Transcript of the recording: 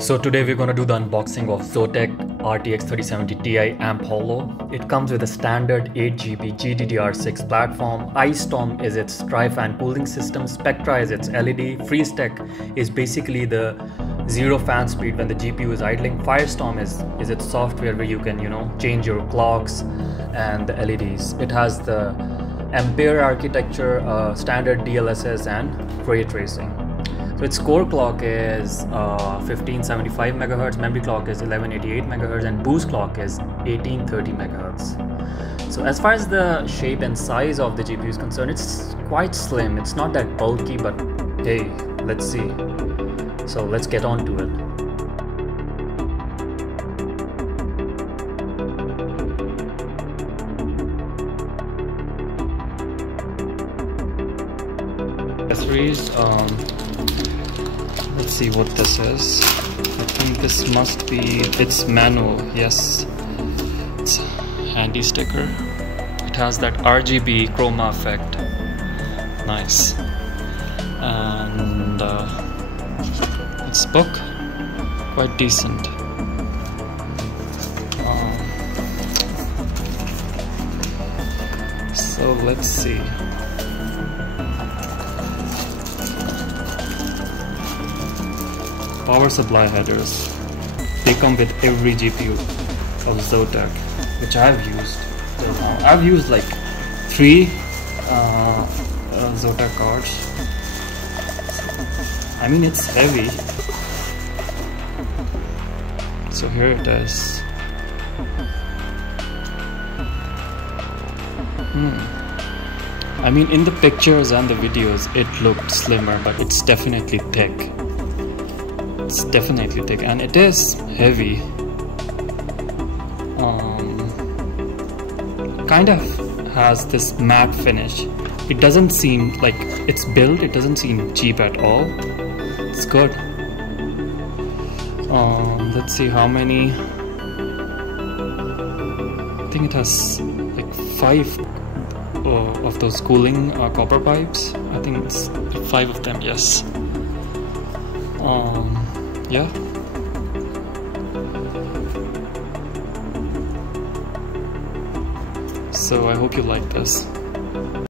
So today we're gonna do the unboxing of Zotac RTX 3070 Ti AMP Holo. It comes with a standard 8GB GDDR6 platform. Ice Storm is its tri-fan cooling system. Spectra is its LED. FreezeTech is basically the zero fan speed when the GPU is idling. Firestorm is its software where you can change your clocks and the LEDs. It has the Ampere architecture, standard DLSS and ray tracing. So its core clock is 1575 MHz, memory clock is 1188 MHz, and boost clock is 1830 MHz. So as far as the shape and size of the GPU is concerned, it's quite slim. It's not that bulky, but hey, let's see. So let's get on to it. Accessories. Let's see what this is. I think this must be, it's manual, yes. It's a handy sticker. It has that RGB chroma effect. Nice. And its book, quite decent. So let's see. Power supply headers. They come with every GPU of Zotac, which I've used. I've used like 3 Zotac cards. I mean, it's heavy. So here it is. I mean, in the pictures and the videos, it looked slimmer, but it's definitely thick. It's definitely thick, and it is heavy. Kind of has this matte finish. It doesn't seem like it's built, it doesn't seem cheap at all. It's good. Let's see how many. I think it has like 5 of those cooling copper pipes. I think it's 5 of them, yes. Yeah. So I hope you like this.